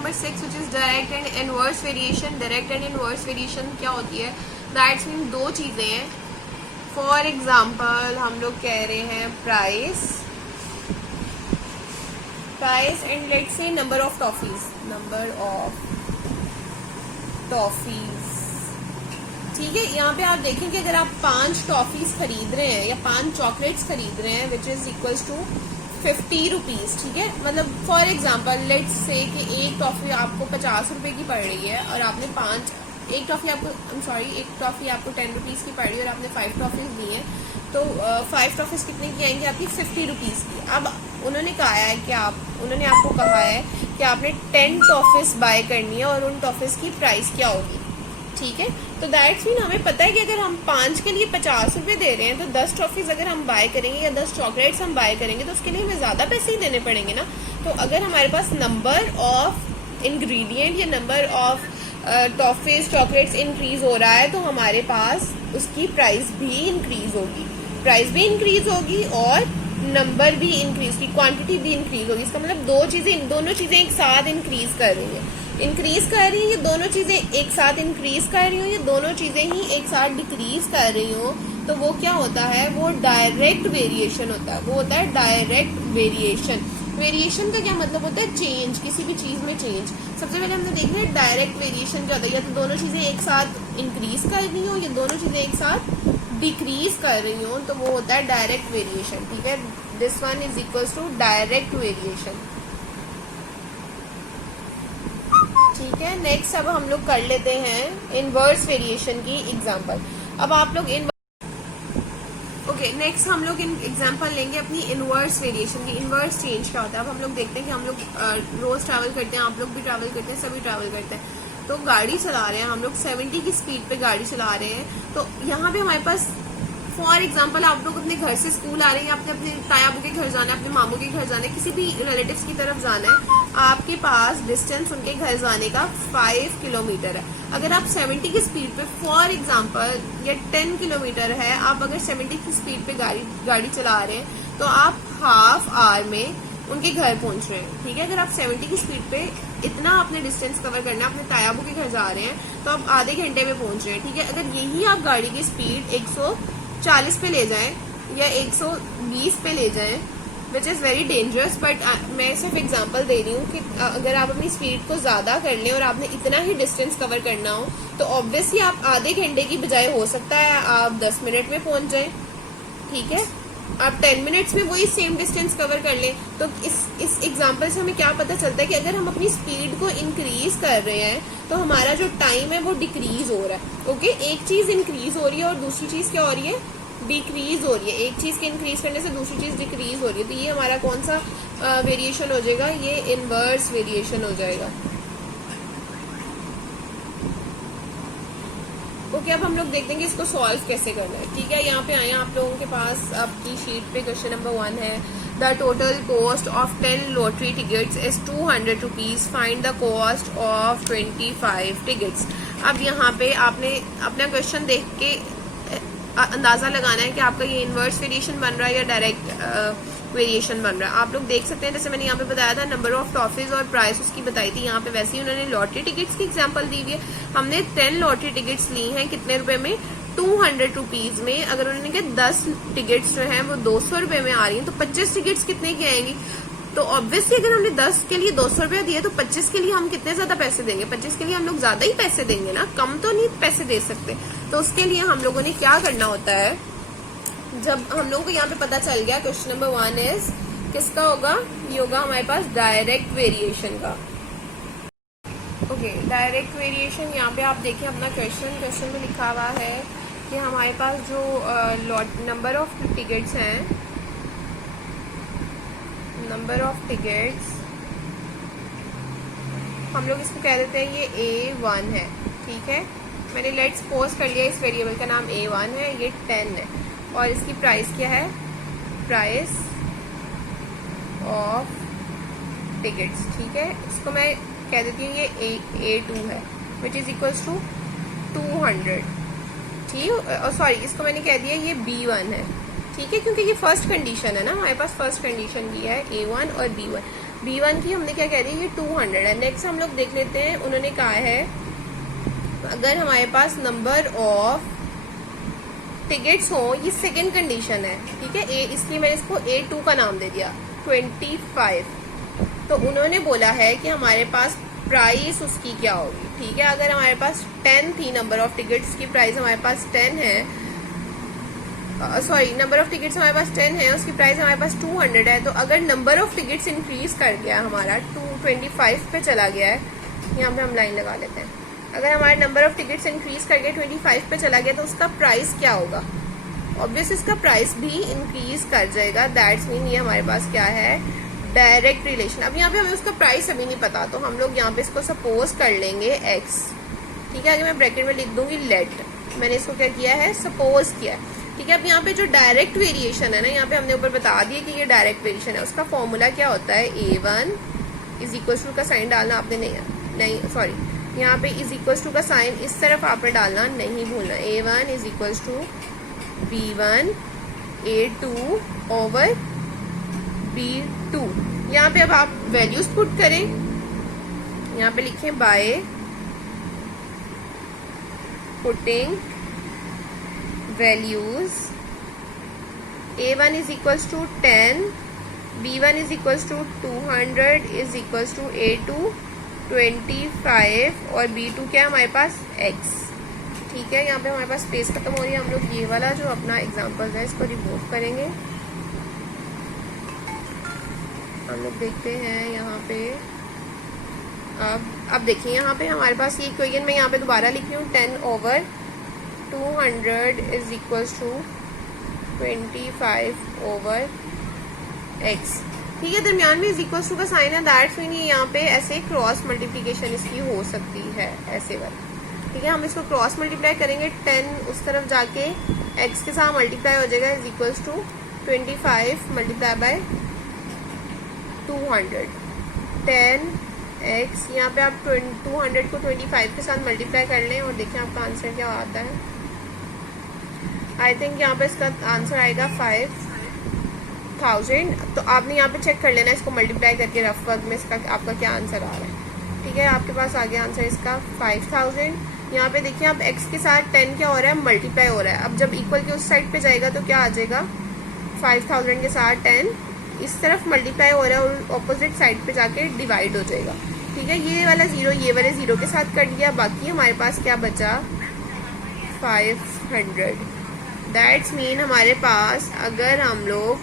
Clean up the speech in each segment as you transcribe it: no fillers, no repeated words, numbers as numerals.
Number 6 which is direct and inverse variation. Direct and inverse variation क्या होती है? That's mean दो चीज़ें हैं। फॉर एग्जाम्पल हम लोग कह रहे हैं price and let's say number of toffees, ठीक है। यहाँ पे आप देखें कि अगर आप 5 टॉफीज खरीद रहे हैं या 5 चॉकलेट्स खरीद रहे हैं which is equals to 50 rupees, ठीक है। मतलब फॉर एग्जाम्पल लेट्स से कि एक टॉफी आपको 50 रुपए की पड़ रही है और आपने एक टॉफी आपको 10 रुपीज़ की पड़ रही है और आपने 5 टॉफीज दी हैं, तो 5 टॉफीज कितने की आएंगी आपकी? 50 रुपीज़ की। अब उन्होंने आपको कहा है कि आपने 10 टॉफीज बाय करनी है और उन टॉफीज की प्राइस क्या होगी, ठीक है। तो दैट्स मीन हमें पता है कि अगर हम 5 के लिए 50 रुपए दे रहे हैं तो 10 टॉफीज अगर हम बाय करेंगे या 10 चॉकलेट्स हम बाय करेंगे तो उसके लिए हमें ज़्यादा पैसे ही देने पड़ेंगे ना। तो अगर हमारे पास नंबर ऑफ इंग्रेडिएंट या number of toffees chocolates increase हो रहा है तो हमारे पास उसकी प्राइस भी इंक्रीज होगी और नंबर भी इंक्रीज की क्वांटिटी भी इंक्रीज होगी। इसका मतलब दोनों चीज़ें एक साथ इंक्रीज कर रही हैं, ये दोनों चीज़ें एक साथ इंक्रीज कर रही हो, ये दोनों चीज़ें ही एक साथ डिक्रीज कर रही हो, तो वो क्या होता है? वो डायरेक्ट वेरिएशन होता है। वो होता है डायरेक्ट वेरिएशन। वेरिएशन का क्या मतलब होता है? चेंज, किसी भी चीज़ में चेंज। सबसे पहले हमने देखा है डायरेक्ट वेरिएशन क्या होता है, या तो दोनों चीज़ें एक साथ इंक्रीज कर रही हो या दोनों चीज़ें एक साथ डिक्रीज कर रही हो, तो वो होता है डायरेक्ट वेरिएशन, ठीक है। This one is equals to direct variation, ठीक है। नेक्स्ट अब हम लोग कर लेते हैं इनवर्स वेरिएशन की एग्जांपल। अब आप लोग नेक्स्ट हम लोग एग्जांपल लेंगे अपनी इनवर्स वेरिएशन की। इनवर्स चेंज क्या होता है? अब हम लोग देखते हैं कि हम लोग रोज ट्रैवल करते हैं, आप लोग भी ट्रैवल करते हैं, सभी ट्रैवल करते हैं। तो गाड़ी चला रहे हैं हम लोग 70 की स्पीड पे गाड़ी चला रहे हैं, तो यहाँ पे हमारे पास फॉर एग्जाम्पल आप लोग अपने घर से स्कूल आ रहे हैं, आपने अपने तायाबू के घर जाना है, अपने मामू के घर जाना है, किसी भी रिलेटिव्स की तरफ जाना है, आपके पास डिस्टेंस उनके घर जाने का 5 किलोमीटर है। अगर आप 70 की स्पीड पे फॉर एग्जाम्पल ये 10 किलोमीटर है, आप अगर 70 की स्पीड पे गाड़ी चला रहे हैं तो आप हाफ आवर में उनके घर पहुंच रहे हैं, ठीक है। अगर आप 70 की स्पीड पे इतना अपने डिस्टेंस कवर करना है, अपने तायाबू के घर जा रहे हैं, तो आप आधे घंटे में पहुंच रहे हैं, ठीक है। अगर यही आप गाड़ी की स्पीड 140 पे ले जाएं या 120 पे ले जाएं, which is very dangerous, but मैं सिर्फ एग्जांपल दे रही हूँ कि अगर आप अपनी स्पीड को ज़्यादा कर लें और आपने इतना ही डिस्टेंस कवर करना हो तो ऑब्वियसली आप आधे घंटे की बजाय हो सकता है आप 10 मिनट में पहुंच जाएं, ठीक है। आप 10 मिनट्स में वही सेम डिस्टेंस कवर कर लें। तो इस एग्जांपल से हमें क्या पता चलता है कि अगर हम अपनी स्पीड को इंक्रीज कर रहे हैं तो हमारा जो टाइम है वो डिक्रीज हो रहा है, ओके। एक चीज़ इंक्रीज हो रही है और दूसरी चीज़ क्या हो रही है? डिक्रीज हो रही है। एक चीज़ के इंक्रीज करने से दूसरी चीज़ डिक्रीज हो रही है, तो ये हमारा कौन सा वेरिएशन हो जाएगा? ये इनवर्स वेरिएशन हो जाएगा, ओके। अब हम लोग देखते हैं कि इसको सॉल्व कैसे करना है, ठीक है। यहाँ पे आए आप लोगों के पास आपकी शीट पे क्वेश्चन नंबर 1 है। The total cost of 10 lottery tickets is 200 rupees, find the cost of 25 tickets. अब यहाँ पे आपने अपना क्वेश्चन देख के अंदाजा लगाना है कि आपका ये इनवर्स वेरिएशन बन रहा है या डायरेक्ट वेरिएशन बन रहा है। आप लोग देख सकते हैं, जैसे मैंने यहाँ पे बताया था नंबर ऑफ टॉफीज और प्राइस उसकी बताई थी, यहाँ पे वैसे ही उन्होंने लॉटरी टिकट्स की एग्जांपल दी हुई है। हमने 10 लॉटरी टिकट्स ली हैं, कितने रुपए में? 200 रुपीज में। अगर उन्होंने कहा 10 टिकट्स जो है वो 200 रुपए में आ रही है, तो 25 टिकट्स कितने की आएंगी? तो ऑब्वियसली अगर हमने 10 के लिए 200 रुपया दिए तो 25 के लिए हम कितने ज्यादा पैसे देंगे? 25 के लिए हम लोग ज्यादा ही पैसे देंगे ना, कम तो नहीं पैसे दे सकते। तो उसके लिए हम लोगों ने क्या करना होता है, जब हम लोगों को यहाँ पे पता चल गया क्वेश्चन नंबर 1 इज किसका होगा? ये होगा हमारे पास डायरेक्ट वेरिएशन का, ओके। डायरेक्ट वेरिएशन यहाँ पे आप देखिए अपना क्वेश्चन में लिखा हुआ है कि हमारे पास जो नंबर ऑफ टिकट्स हैं, नंबर ऑफ टिकट्स हम लोग इसको कह देते हैं ये A1 है, ठीक है। मैंने लेट्स सपोज कर लिया इस वेरिएबल का नाम A1 है, ये 10 है और इसकी प्राइस क्या है? प्राइस ऑफ टिकट्स, ठीक है। इसको मैं कह देती हूँ ये A2 है, विच इज इक्वल्स टू 200, ठीक। सॉरी, इसको मैंने कह दिया ये B1 है, ठीक है, क्योंकि ये फर्स्ट कंडीशन है ना, हमारे पास फर्स्ट कंडीशन भी है A1 और B1। B1 की हमने क्या कह दी, ये 200 है। नेक्स्ट हम लोग देख लेते हैं, उन्होंने कहा है अगर हमारे पास नंबर ऑफ टिकट्स हो, ये सेकेंड कंडीशन है, ठीक है, ए, इसलिए मैंने इसको A2 का नाम दे दिया, 25। तो उन्होंने बोला है कि हमारे पास प्राइस उसकी क्या होगी, ठीक है। अगर हमारे पास 10 थी नंबर ऑफ टिकट्स की प्राइस हमारे पास 10 है, सॉरी नंबर ऑफ टिकट्स हमारे पास 10 है, उसकी प्राइस हमारे पास 200 है। तो अगर नंबर ऑफ टिकट्स इंक्रीज कर गया हमारा 225 पे चला गया है, यहाँ पे हम लाइन लगा लेते हैं, अगर हमारा नंबर ऑफ टिकट्स इंक्रीज करके 25 पे चला गया तो उसका प्राइस क्या होगा, ऑब्वियस इसका प्राइस भी इंक्रीज कर जाएगा। दैट्स मीन ये हमारे पास क्या है, डायरेक्ट रिलेशन। अब यहाँ पे हमें उसका प्राइस अभी नहीं पता, तो हम लोग यहाँ पे इसको सपोज कर लेंगे x, ठीक है। आगे मैं ब्रैकेट में लिख दूंगी लेट, मैंने इसको क्या किया है, सपोज किया है, ठीक है। अब यहाँ पे जो डायरेक्ट वेरिएशन है ना, यहाँ पे हमने ऊपर बता दिया कि ये डायरेक्ट वेरिएशन है, उसका फॉर्मूला क्या होता है, A1 इज इक्वल टू का साइन डालना आपने नहीं सॉरी, यहाँ पे इज इक्वल टू का साइन इस तरफ आपने डालना नहीं भूलना, A1 is equal to B1 A2 over B2। यहाँ पे अब आप वैल्यूज पुट करें, यहाँ पे लिखें by putting values, A1 is equal to 10, B1 is equal to 200 is equal to A2 25 और B2 क्या है हमारे पास x, ठीक है। यहाँ पे हमारे पास स्पेस खत्म हो रही है, हम लोग ये वाला जो अपना एग्जांपल है इसको रिमूव करेंगे। हम लोग देखते हैं यहाँ पे, अब देखिए यहाँ पे हमारे पास ये इक्वेशन मैं यहाँ पे दोबारा लिख रही हूँ, 10 over 200 is equal to 25 over x, ठीक है। दरमियान में इज इक्वल टू का साइन है, दैट्स मीन ये यहाँ पे ऐसे क्रॉस मल्टीप्लिकेशन इसकी हो सकती है, ऐसे वाला, ठीक है। हम इसको क्रॉस मल्टीप्लाई करेंगे, 10 उस तरफ जाके x के साथ मल्टीप्लाई हो जाएगा, is equal to 25 multiply by 200, 10x, यहाँ पे आप 200 को 25 के साथ मल्टीप्लाई कर लें और देखें आपका आंसर क्या आता है। आई थिंक यहाँ पे इसका आंसर आएगा 5000। तो आपने यहाँ पे चेक कर लेना इसको मल्टीप्लाई करके रफ वर्क में इसका आपका क्या आंसर आ रहा है, ठीक है। आपके पास आ गया आंसर इसका 5000। यहाँ पे देखिए अब x के साथ 10 क्या हो रहा है, मल्टीप्लाई हो रहा है। अब जब इक्वल के उस साइड पे जाएगा तो क्या आ जाएगा, 5000 के साथ 10 इस तरफ मल्टीप्लाई हो रहा है और ऑपोजिट साइड पे जाके डिवाइड हो जाएगा, ठीक है। ये वाला 0 ये वाले 0 के साथ कट गया, बाकी हमारे पास क्या बचा, 500। दैट्स मीन हमारे पास अगर हम लोग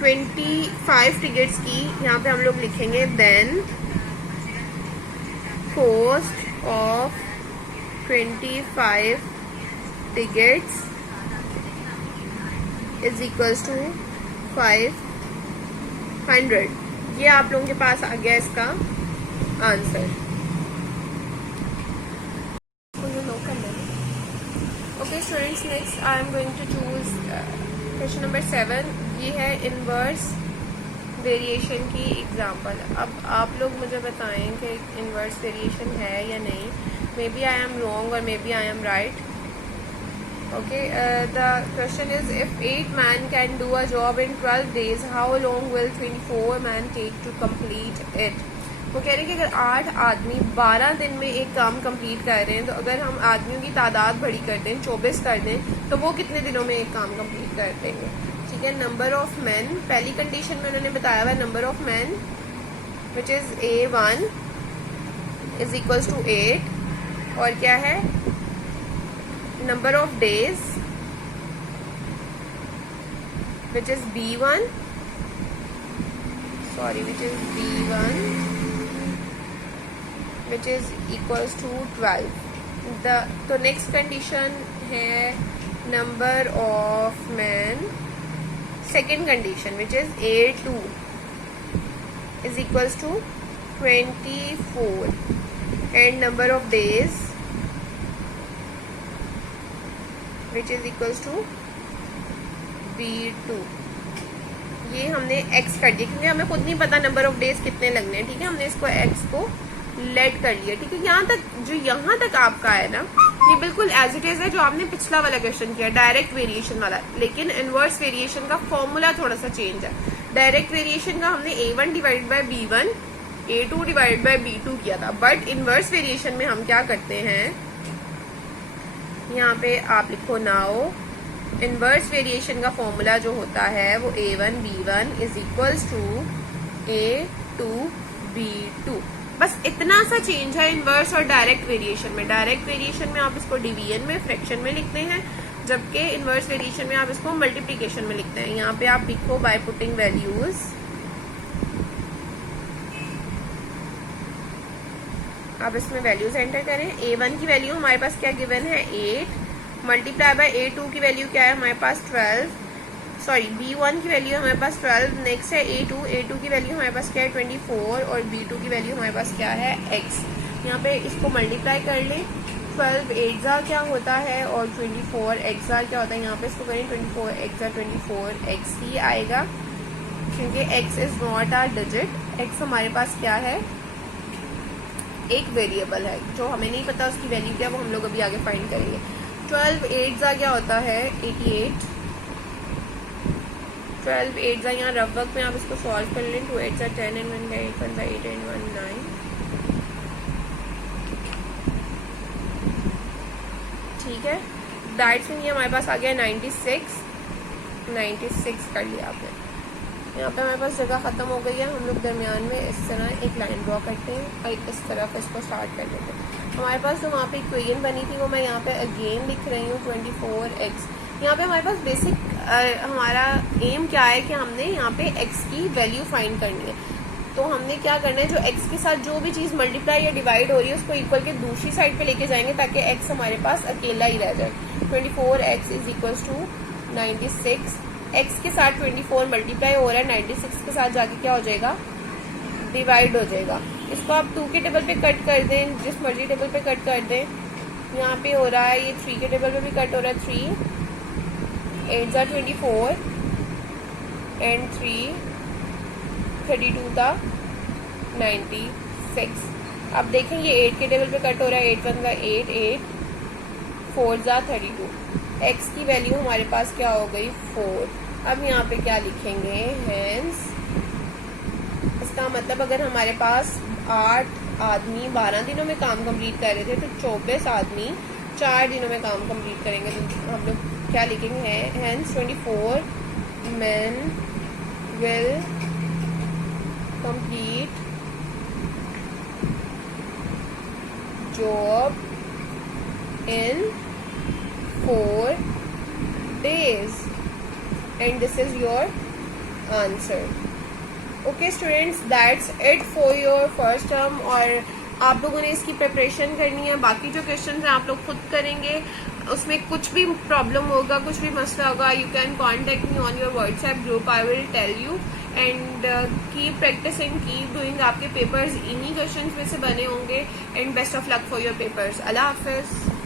25 टिकट्स की, यहाँ पे हम लोग लिखेंगे then cost of 25 tickets is equals to 500। ये आप लोगों के पास आ गया इसका answer. Okay students, next I am going to choose question number 7। ये है इनवर्स वेरिएशन की एग्जांपल। अब आप लोग मुझे बताएं कि इनवर्स वेरिएशन है या नहीं। Maybe I am wrong और maybe I am right. Okay, the question is, if 8 men can do a job in 12 days, how long will 24 men take to complete it? वो कह रहे हैं कि अगर 8 आदमी 12 दिन में एक काम कंप्लीट कर रहे हैं, तो अगर हम आदमियों की तादाद बड़ी कर दें, 24 कर दें, तो वो कितने दिनों में एक काम कंप्लीट कर देंगे, ठीक है। नंबर ऑफ मैन, पहली कंडीशन में उन्होंने बताया हुआ number of man which is A1 is equal to 8, और क्या है number of days which is B1 which is equals to 12. तो next condition है number of men, second condition which is A2 is equals to 24 and number of days which is equals to B2। ये हमने x कर दिया क्योंकि हमें खुद नहीं पता नंबर ऑफ डेज कितने लगने हैं, ठीक है। हमने इसको x को लेट कर लिया, ठीक है। यहाँ तक आपका है ना, ये बिल्कुल एज इट इज है जो आपने पिछला वाला क्वेश्चन किया, डायरेक्ट वेरिएशन वाला। लेकिन इनवर्स वेरिएशन का फॉर्मूला थोड़ा सा चेंज है। डायरेक्ट वेरिएशन का हमने A1 divide by B1 A2 divide by B2 किया था, बट इनवर्स वेरिएशन में हम क्या करते हैं, यहाँ पे आप लिखो नाउ इनवर्स वेरिएशन का फॉर्मूला जो होता है वो A1 B1 is equals to A2 B2। बस इतना सा चेंज है इनवर्स और डायरेक्ट वेरिएशन में। डायरेक्ट वेरिएशन में आप इसको डिवीजन में, फ्रैक्शन में लिखते हैं, जबकि इनवर्स वेरिएशन में आप इसको मल्टीप्लिकेशन में लिखते हैं। यहाँ पे आप लिखो बाय पुटिंग वैल्यूज, आप इसमें वैल्यूज एंटर करें। A1 की वैल्यू हमारे पास क्या गिवन है 8, मल्टीप्लाई बाय A2 की वैल्यू क्या है हमारे पास 12, सॉरी B1 की वैल्यू हमारे पास 12, नेक्स्ट है A2 की वैल्यू हमारे पास क्या है 24 और B2 की वैल्यू हमारे पास क्या है x। यहाँ पे इसको मल्टीप्लाई कर लें, 12 8 क्या होता है और 24 x क्या होता है, यहाँ पे इसको करें 24 x 24 x ही आएगा, क्योंकि x is not a digit, x हमारे पास क्या है एक वेरिएबल है, जो हमें नहीं पता उसकी वैल्यू क्या, वो हम लोग अभी आगे फाइंड करेंगे। 12 8 क्या होता है 88, 12 8 यहाँ रफ वर्क में आप इसको सॉल्व कर लें, 2 8 10 and 1 8 1 8 and 1 9, ठीक है। दैट्स मीन ये हमारे पास आ गया 96 कर लिया आपने। यहाँ पे हमारे पास जगह खत्म हो गई है, हम लोग दरमियान में इस तरह एक लाइन ड्रॉ करते हैं और इस तरफ इसको स्टार्ट कर लेते हैं। हमारे पास जो वहाँ पे इक्वेशन बनी थी वो मैं यहाँ पे अगेन लिख रही हूँ 24x। यहाँ पे हमारे पास बेसिक हमारा एम क्या है कि हमने यहाँ पे x की वैल्यू फाइंड करनी है। तो हमने क्या करना है, जो x के साथ जो भी चीज़ मल्टीप्लाई या डिवाइड हो रही है उसको इक्वल के दूसरी साइड पे लेके जाएंगे ताकि x हमारे पास अकेला ही रह जाए। 24x is equals to 96, x के साथ 24 मल्टीप्लाई हो रहा है, 96 के साथ जाके क्या हो जाएगा डिवाइड हो जाएगा। इसको आप 2 के टेबल पे कट कर दें, जिस मर्जी टेबल पे कट कर दें। यहाँ पे हो रहा है ये 3 के टेबल पे भी कट हो रहा है, 3 8 24 एंड 3 32 था 96। अब देखें ये 8 के टेबल पे कट हो रहा है, 8 1 का 8 8 4 32, x की वैल्यू हमारे पास क्या हो गई 4। अब यहाँ पे क्या लिखेंगे, हेंस इसका मतलब अगर हमारे पास 8 आदमी 12 दिनों में काम कंप्लीट कर रहे थे तो 24 आदमी 4 दिनों में काम कंप्लीट करेंगे। तो हम लोग क्या लिखेंगे, hence 24 men will complete job in 4 days and this is your answer. Okay students, that's it for your first term। और आप लोगों ने इसकी प्रिपरेशन करनी है, बाकी जो क्वेश्चन हैं आप लोग खुद करेंगे, उसमें कुछ भी प्रॉब्लम होगा, कुछ भी मसला होगा, you can contact me on your WhatsApp group, I will tell you and keep practising, keep doing. आपके पेपर्स इन्हीं क्वेश्चन में से बने होंगे and best of luck for your papers. अल्लाह हाफिज़।